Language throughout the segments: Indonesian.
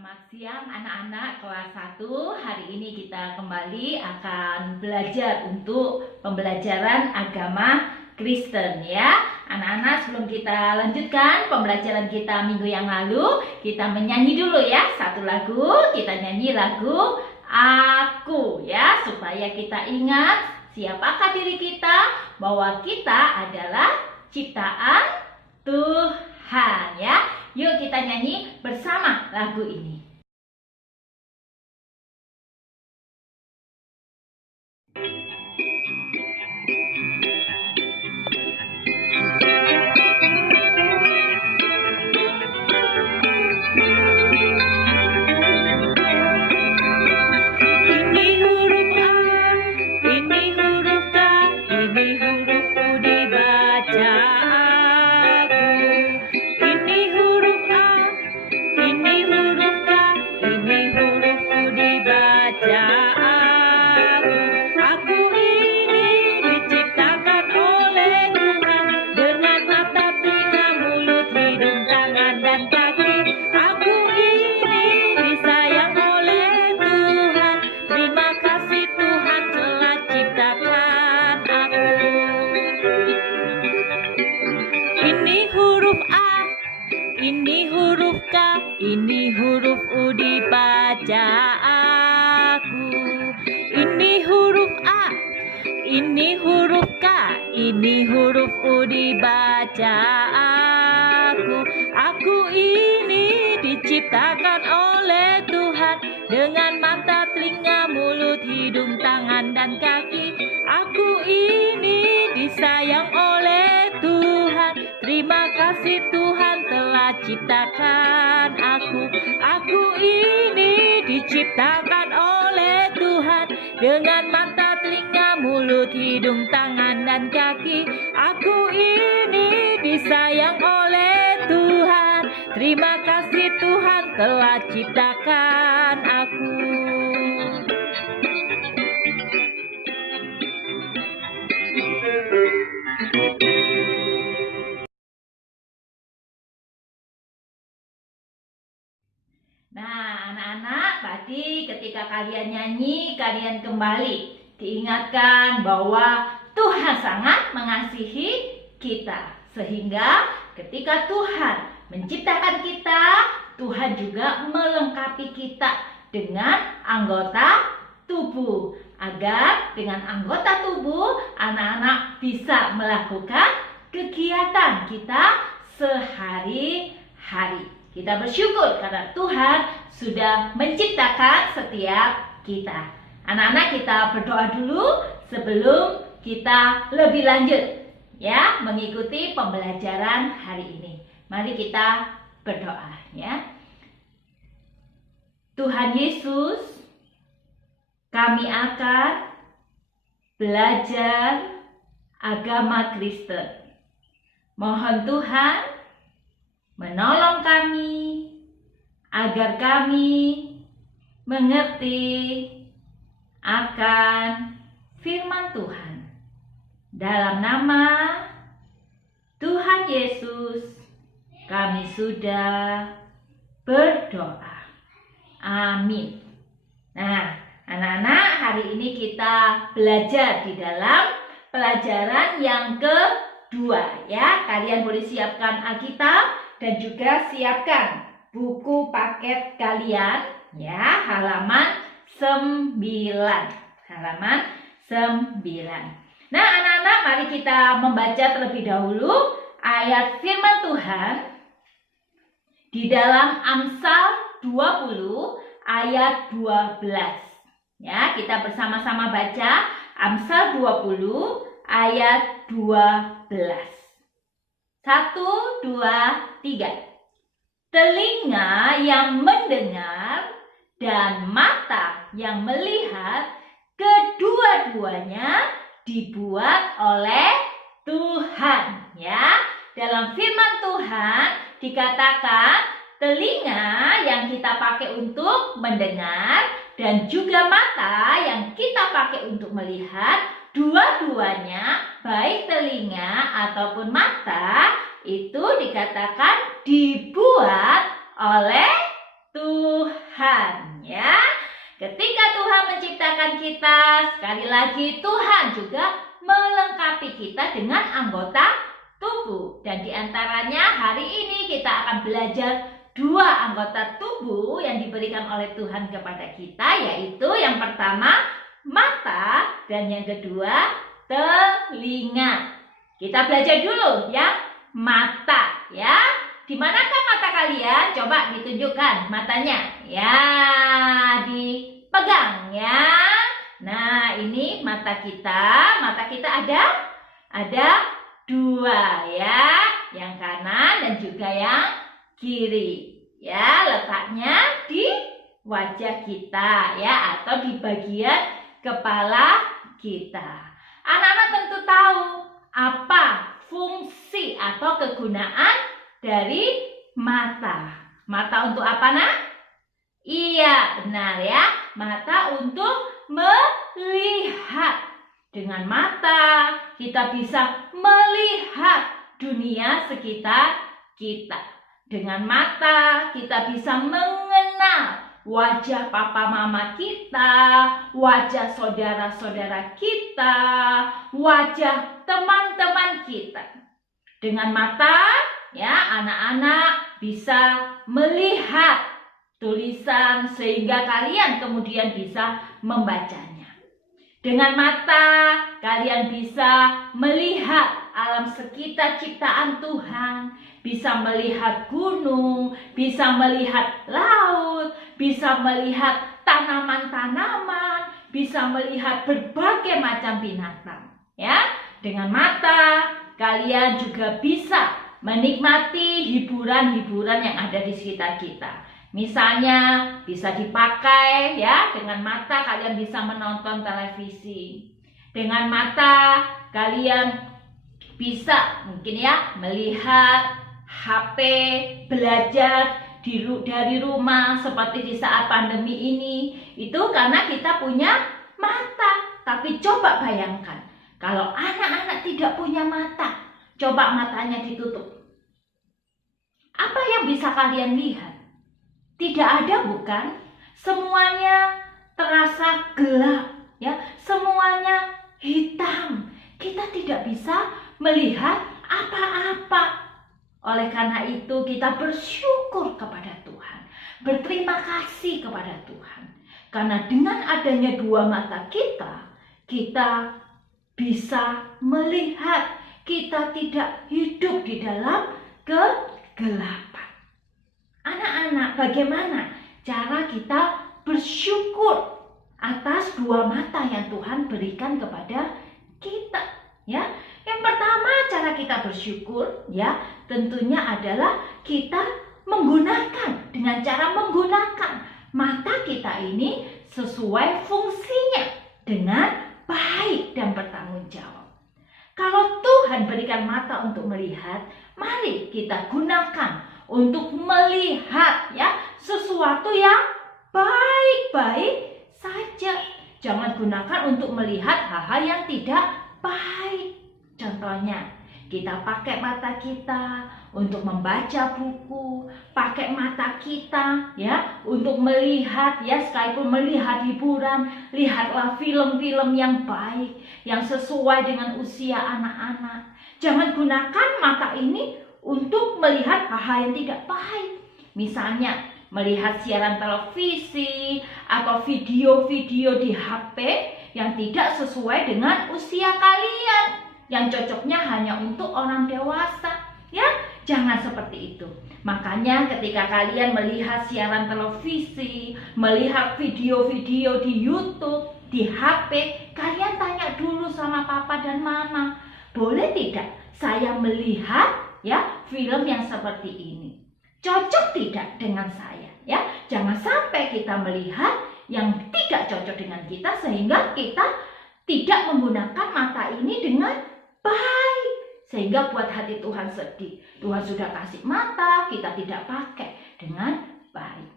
Selamat siang anak-anak kelas 1. Hari ini kita kembali akan belajar untuk pembelajaran agama Kristen ya. Anak-anak, sebelum kita lanjutkan pembelajaran kita minggu yang lalu, kita menyanyi dulu ya satu lagu. Kita nyanyi lagu Aku ya, supaya kita ingat siapakah diri kita, bahwa kita adalah ciptaan Tuhan ya. Yuk kita nyanyi bersama lagu ini. Ini huruf U dibaca aku. Ini huruf A, ini huruf K, ini huruf U dibaca aku. Aku ini diciptakan oleh Tuhan dengan mata, telinga, mulut, hidung, tangan, dan kaki. Aku ini disayang oleh Tuhan. Terima kasih Tuhan telah ciptakan aku. Aku ini diciptakan oleh Tuhan dengan mata, telinga, mulut, hidung, tangan, dan kaki. Aku ini disayang oleh Tuhan. Terima kasih Tuhan telah ciptakan aku. Nah, anak-anak, tadi ketika kalian nyanyi, kalian kembali diingatkan bahwa Tuhan sangat mengasihi kita. Sehingga ketika Tuhan menciptakan kita, Tuhan juga melengkapi kita dengan anggota tubuh. Agar dengan anggota tubuh, anak-anak bisa melakukan kegiatan kita sehari-hari. Kita bersyukur karena Tuhan sudah menciptakan setiap kita. Anak-anak, kita berdoa dulu sebelum kita lebih lanjut ya mengikuti pembelajaran hari ini. Mari kita berdoa ya. Tuhan Yesus, kami akan belajar agama Kristen. Mohon Tuhan menolong kami agar kami mengerti akan firman Tuhan. Dalam nama Tuhan Yesus kami sudah berdoa. Amin. Nah, anak-anak, hari ini kita belajar di dalam pelajaran yang kedua ya. Kalian boleh siapkan Alkitab dan juga siapkan buku paket kalian ya, halaman 9. Halaman 9. Nah, anak-anak, mari kita membaca terlebih dahulu ayat firman Tuhan di dalam Amsal 20 ayat 12. Ya, kita bersama-sama baca Amsal 20 ayat 12. 1, 2, 3. Telinga yang mendengar dan mata yang melihat, kedua-duanya dibuat oleh Tuhan ya. Dalam firman Tuhan dikatakan telinga yang kita pakai untuk mendengar dan juga mata yang kita pakai untuk melihat, dua-duanya, baik telinga ataupun mata, itu dikatakan dibuat oleh Tuhan. kita. Sekali lagi, Tuhan juga melengkapi kita dengan anggota tubuh. Dan diantaranya hari ini kita akan belajar 2 anggota tubuh yang diberikan oleh Tuhan kepada kita, yaitu yang pertama mata dan yang kedua telinga. Kita belajar dulu yang mata ya. Di manakah mata kalian? Coba ditunjukkan matanya. Ya, dipegang ya. Nah, ini mata kita. Mata kita ada 2 ya. Yang kanan dan juga yang kiri. Ya, letaknya di wajah kita ya, atau di bagian kepala kita. Anak-anak tentu tahu apa fungsi atau kegunaan dari mata. Mata untuk apa, Nak? Iya, benar ya. Mata untuk melihat. Dengan mata kita bisa melihat dunia sekitar kita. Dengan mata kita bisa mengenal wajah papa mama kita, wajah saudara-saudara kita, wajah teman-teman kita. Dengan mata ya, anak-anak bisa melihat tulisan sehingga kalian kemudian bisa membacanya. Dengan mata kalian bisa melihat alam sekitar ciptaan Tuhan, bisa melihat gunung, bisa melihat laut, bisa melihat tanaman-tanaman, bisa melihat berbagai macam binatang. Ya, dengan mata kalian juga bisa menikmati hiburan-hiburan yang ada di sekitar kita. Misalnya bisa dipakai ya, dengan mata kalian bisa menonton televisi. Dengan mata kalian bisa mungkin ya melihat HP, belajar dari rumah seperti di saat pandemi ini. Itu karena kita punya mata. Tapi coba bayangkan kalau anak-anak tidak punya mata. Coba matanya ditutup. Apa yang bisa kalian lihat? Tidak ada, bukan? Semuanya terasa gelap, ya. Semuanya hitam. Kita tidak bisa melihat apa-apa. Oleh karena itu kita bersyukur kepada Tuhan. Berterima kasih kepada Tuhan. Karena dengan adanya 2 mata kita bisa melihat. Kita tidak hidup di dalam kegelapan. Anak-anak, bagaimana cara kita bersyukur atas 2 mata yang Tuhan berikan kepada kita? Ya, yang pertama cara kita bersyukur, ya, tentunya adalah kita dengan cara menggunakan mata kita ini sesuai fungsinya dengan baik dan bertanggung jawab. Kalau Tuhan berikan mata untuk melihat, mari kita gunakan untuk melihat ya sesuatu yang baik-baik saja. Jangan gunakan untuk melihat hal-hal yang tidak baik. Contohnya, kita pakai mata kita untuk membaca buku, pakai mata kita ya untuk melihat ya, sekalipun melihat hiburan, lihatlah film-film yang baik, yang sesuai dengan usia anak-anak. Jangan gunakan mata ini untuk melihat hal-hal yang tidak baik. Misalnya, melihat siaran televisi atau video-video di HP yang tidak sesuai dengan usia kalian, yang cocoknya hanya untuk orang dewasa. Ya, jangan seperti itu. Makanya ketika kalian melihat siaran televisi, melihat video-video di YouTube, di HP, kalian tanya dulu sama papa dan mama, boleh tidak saya melihat ya film yang seperti ini? Cocok tidak dengan saya? Ya, jangan sampai kita melihat yang tidak cocok dengan kita sehingga kita tidak menggunakan mata ini dengan baik, sehingga buat hati Tuhan sedih. Tuhan sudah kasih mata, kita tidak pakai dengan baik.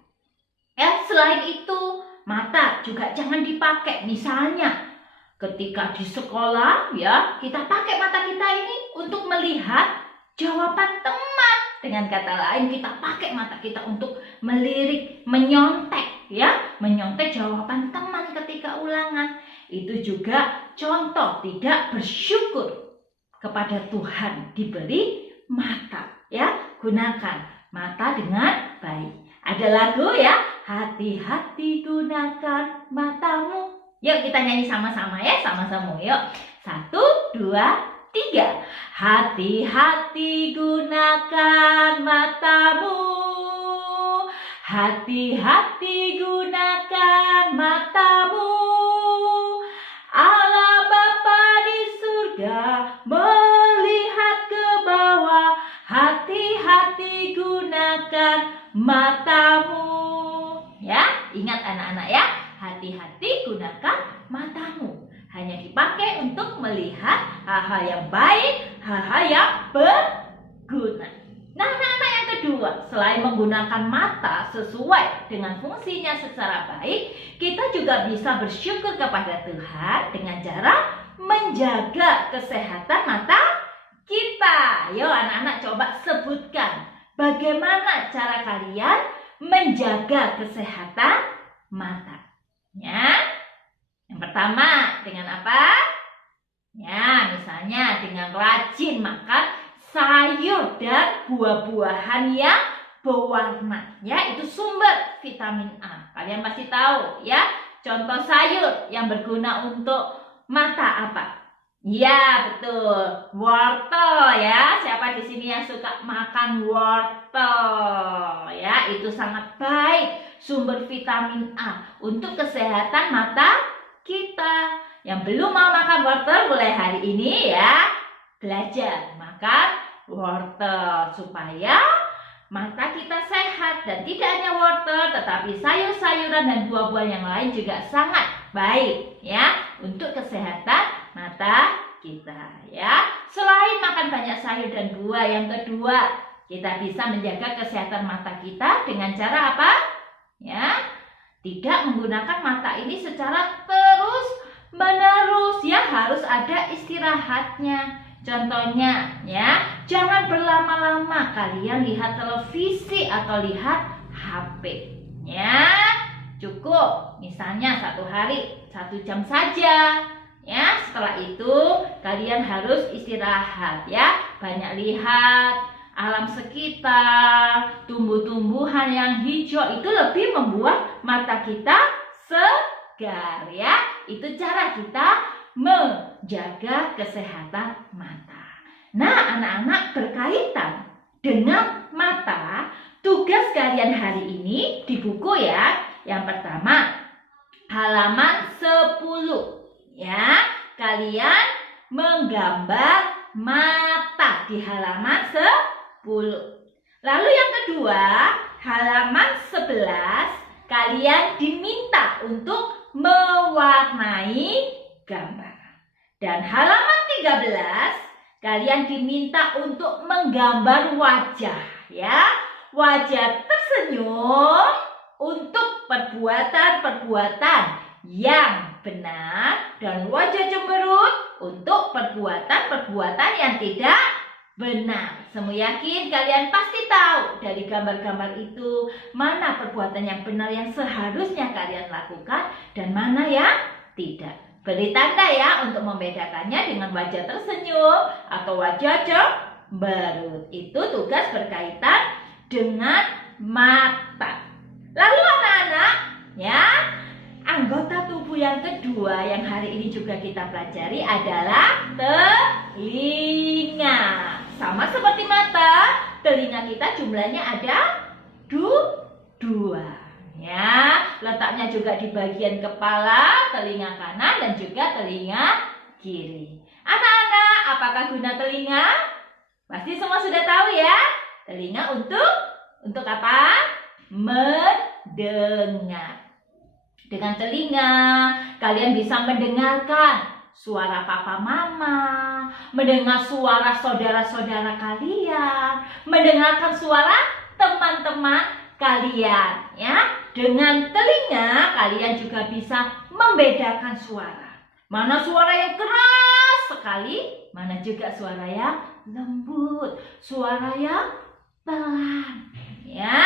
Ya, selain itu, mata juga jangan dipakai. Misalnya, ketika di sekolah, ya, kita pakai mata kita ini untuk melihat jawaban teman. Dengan kata lain, kita pakai mata kita untuk melirik, menyontek ya, menyontek jawaban teman ketika ulangan. Itu juga contoh tidak bersyukur kepada Tuhan diberi mata ya. Gunakan mata dengan baik. Ada lagu ya, hati-hati gunakan matamu. Yuk kita nyanyi sama-sama ya, sama-sama yuk. 1, 2, 3. Hati-hati gunakan matamu. Hati-hati gunakan matamu. Allah Bapa di surga melihat ke bawah. Hati-hati gunakan matamu. Ya, ingat anak-anak ya, hati-hati gunakan matamu. Hanya dipakai untuk melihat hal-hal yang baik, hal-hal yang berguna. Nah, anak-anak yang kedua, selain menggunakan mata sesuai dengan fungsinya secara baik, kita juga bisa bersyukur kepada Tuhan dengan cara menjaga kesehatan mata kita. Yo anak-anak coba sebutkan bagaimana cara kalian menjaga kesehatan mata. Ya. Yang pertama dengan apa? Ya, misalnya dengan rajin makan sayur dan buah-buahan yang berwarna. Ya, itu sumber vitamin A. Kalian pasti tahu ya. Contoh sayur yang berguna untuk mata apa? Ya, betul. Wortel ya. Siapa di sini yang suka makan wortel? Ya, itu sangat baik sumber vitamin A untuk kesehatan mata kita. Yang belum mau makan wortel mulai hari ini ya belajar makan wortel supaya mata kita sehat. Dan tidak hanya wortel tetapi sayur-sayuran dan buah-buah yang lain juga sangat baik ya untuk kesehatan mata kita ya. Selain makan banyak sayur dan buah, yang kedua kita bisa menjaga kesehatan mata kita dengan cara apa? Ya, tidak menggunakan mata ini secara terus menerus ya, harus ada istirahatnya. Contohnya ya, jangan berlama-lama kalian lihat televisi atau lihat HP ya. Cukup misalnya 1 hari 1 jam saja ya. Setelah itu kalian harus istirahat ya, banyak lihat alam sekitar, tumbuh-tumbuhan yang hijau, itu lebih membuat mata kita segar ya. Itu cara kita menjaga kesehatan mata. Nah, anak-anak, berkaitan dengan mata, tugas kalian hari ini di buku ya. Yang pertama, halaman 10 ya. Kalian menggambar mata di halaman 10. Lalu yang kedua, halaman 11, kalian diminta untuk mewarnai gambar. Dan halaman 13, kalian diminta untuk menggambar wajah ya. Wajah tersenyum untuk perbuatan-perbuatan yang benar dan wajah cemberut untuk perbuatan-perbuatan yang tidak benar. Semua yakin kalian pasti tahu dari gambar-gambar itu mana perbuatan yang benar yang seharusnya kalian lakukan dan mana yang tidak. Beri tanda ya untuk membedakannya dengan wajah tersenyum atau wajah cemberut. Itu tugas berkaitan dengan mata. Lalu anak-anak ya, anggota tubuh yang kedua yang hari ini juga kita pelajari adalah telinga. Sama seperti mata, telinga kita jumlahnya ada 2 ya. Letaknya juga di bagian kepala, telinga kanan dan juga telinga kiri. Anak-anak, apakah guna telinga? Pasti semua sudah tahu ya. Telinga untuk apa? Mendengar. Dengan telinga, kalian bisa mendengarkan suara papa mama, mendengar suara saudara-saudara kalian, mendengarkan suara teman-teman kalian ya. Dengan telinga, kalian juga bisa membedakan suara. Mana suara yang keras sekali, mana juga suara yang lembut, suara yang pelan. Ya,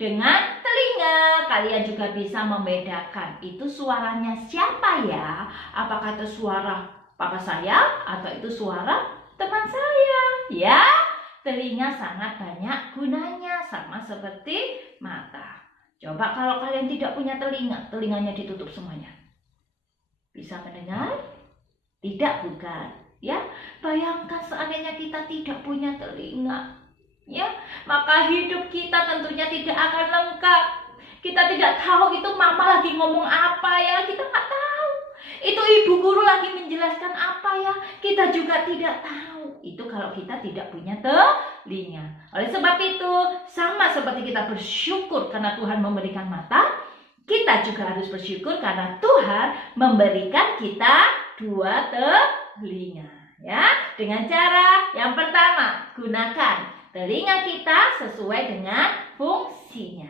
dengan telinga kalian juga bisa membedakan itu suaranya siapa ya? Apakah itu suara papa saya atau itu suara teman saya? Ya, telinga sangat banyak gunanya, sama seperti mata. Coba kalau kalian tidak punya telinga, telinganya ditutup semuanya. Bisa mendengar? Tidak, bukan? Ya, bayangkan seandainya kita tidak punya telinga. Ya, maka hidup kita tentunya tidak akan lengkap. Kita tidak tahu itu mama lagi ngomong apa ya, kita nggak tahu. Itu ibu guru lagi menjelaskan apa ya, kita juga tidak tahu. Itu kalau kita tidak punya telinga. Oleh sebab itu, sama seperti kita bersyukur karena Tuhan memberikan mata, kita juga harus bersyukur karena Tuhan memberikan kita dua telinga. Ya, dengan cara yang pertama, gunakan telinga kita sesuai dengan fungsinya.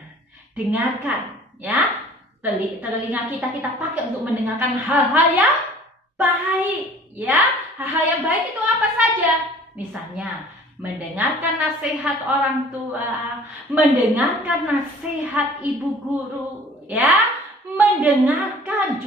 Dengarkan, ya. Telinga kita pakai untuk mendengarkan hal-hal yang baik, ya. Hal-hal yang baik itu apa saja? Misalnya, mendengarkan nasihat orang tua, mendengarkan nasihat ibu guru, ya. Mendengarkan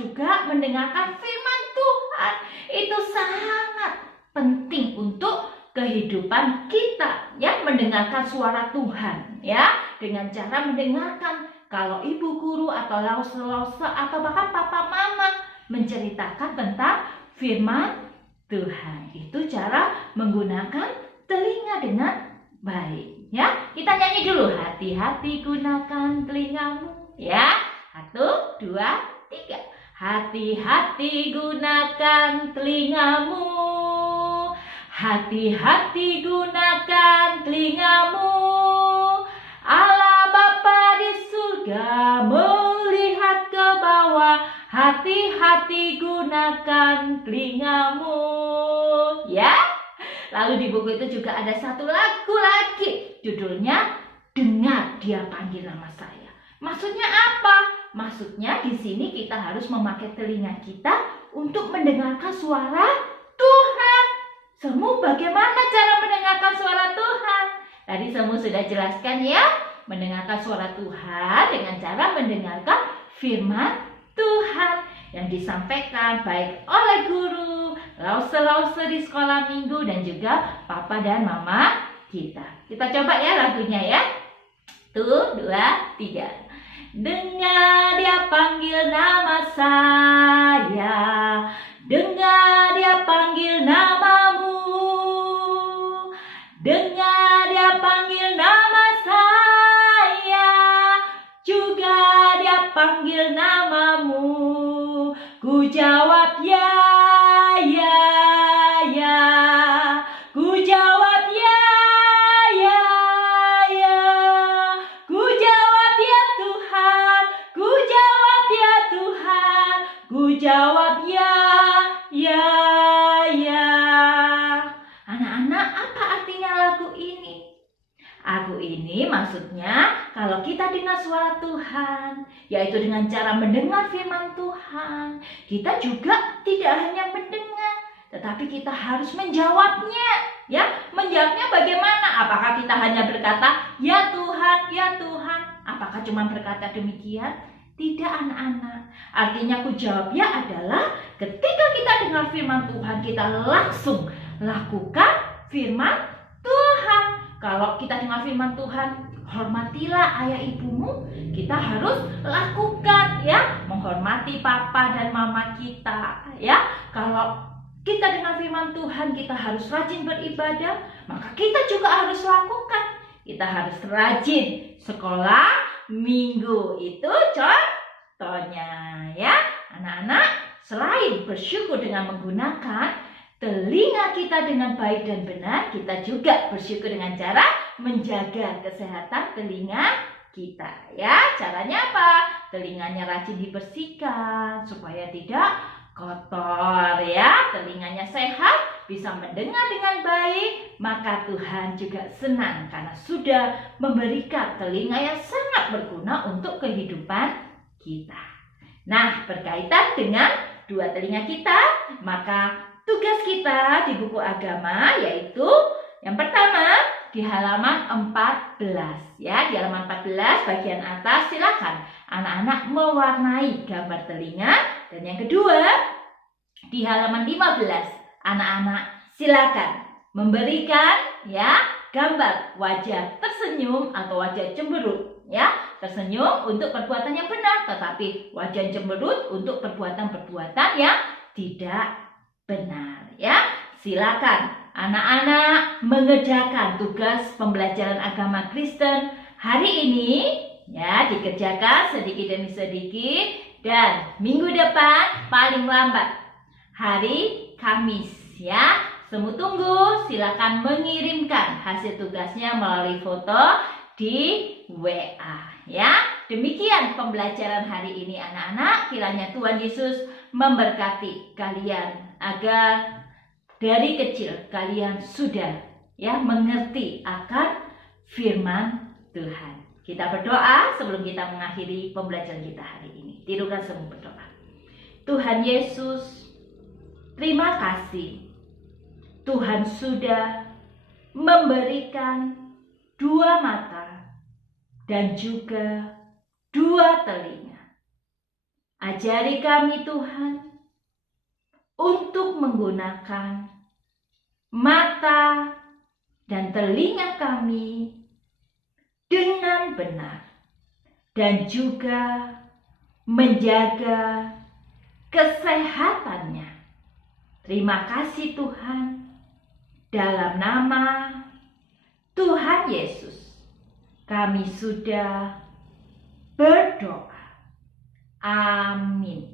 firman Tuhan. Itu sangat penting untuk kehidupan kita, ya, mendengarkan suara Tuhan, ya, dengan cara mendengarkan kalau ibu guru atau lause-lause atau bahkan papa mama menceritakan tentang firman Tuhan. Itu cara menggunakan telinga dengan baik, ya. Kita nyanyi dulu, hati-hati gunakan telingamu, ya. 1, 2, 3. Hati-hati gunakan telingamu. Hati-hati gunakan telingamu. Allah Bapa di surga melihat ke bawah. Hati-hati gunakan telingamu. Ya. Lalu di buku itu juga ada satu lagu lagi. Judulnya Dengar Dia Panggil Nama Saya. Maksudnya apa? Maksudnya di sini kita harus memakai telinga kita untuk mendengarkan suara Tuhan. Semu, bagaimana cara mendengarkan suara Tuhan? Tadi Semu sudah jelaskan ya, mendengarkan suara Tuhan dengan cara mendengarkan firman Tuhan yang disampaikan baik oleh guru, lause-lause di sekolah minggu, dan juga papa dan mama kita. Kita coba ya lagunya ya. 1, 2, 3. Dengar Dia panggil nama saya, dengar Dia panggil namamu, dengar Dia panggil nama saya, juga Dia panggil namamu. Ku jawab ya, ya, ya. Ku jawab ya, ya, ya. Ku jawab ya Tuhan, ku jawab ya Tuhan, ku jawab ya, ya, ya. Anak-anak, apa artinya lagu ini? Lagu ini maksudnya kalau kita dengar suara Tuhan, yaitu dengan cara mendengar firman Tuhan, kita juga tidak hanya mendengar, tetapi kita harus menjawabnya. Ya, menjawabnya bagaimana? Apakah kita hanya berkata, ya Tuhan, ya Tuhan? Apakah cuma berkata demikian? Tidak, anak-anak. Artinya ku jawab ya adalah ketika kita dengar firman Tuhan, kita langsung lakukan firman Tuhan. Kalau kita dengar firman Tuhan, hormatilah ayah ibumu, kita harus lakukan ya, menghormati papa dan mama kita ya. Kalau kita dengar firman Tuhan, kita harus rajin beribadah, maka kita juga harus lakukan. Kita harus rajin sekolah minggu, itu contohnya ya. Anak-anak, selain bersyukur dengan menggunakan telinga kita dengan baik dan benar, kita juga bersyukur dengan cara menjaga kesehatan telinga kita ya. Caranya apa? Telinganya rajin dibersihkan supaya tidak kotor ya. Telinganya sehat, bisa mendengar dengan baik, maka Tuhan juga senang karena sudah memberikan telinga yang sangat berguna untuk kehidupan kita. Nah, berkaitan dengan dua telinga kita, maka tugas kita di buku agama yaitu yang pertama, di halaman 14 ya. Di halaman 14 bagian atas silakan anak-anak mewarnai gambar telinga. Dan yang kedua, di halaman 15 anak-anak silakan memberikan ya gambar wajah tersenyum atau wajah cemberut ya. Tersenyum untuk perbuatan yang benar, tetapi wajah cemberut untuk perbuatan-perbuatan yang tidak benar ya. Silakan anak-anak mengerjakan tugas pembelajaran agama Kristen hari ini ya, dikerjakan sedikit demi sedikit, dan minggu depan paling lambat hari Kamis ya. Semu tunggu, silakan mengirimkan hasil tugasnya melalui foto di WA ya. Demikian pembelajaran hari ini anak-anak. Kiranya Tuhan Yesus memberkati kalian agar dari kecil kalian sudah ya mengerti akan firman Tuhan. Kita berdoa sebelum kita mengakhiri pembelajaran kita hari ini. Tirukan semua berdoa. Tuhan Yesus, terima kasih. Tuhan sudah memberikan 2 mata dan juga 2 telinga. Ajari kami Tuhan untuk menggunakan mata dan telinga kami dengan benar dan juga menjaga kesehatannya. Terima kasih Tuhan. Dalam nama Tuhan Yesus kami sudah berdoa. Amin.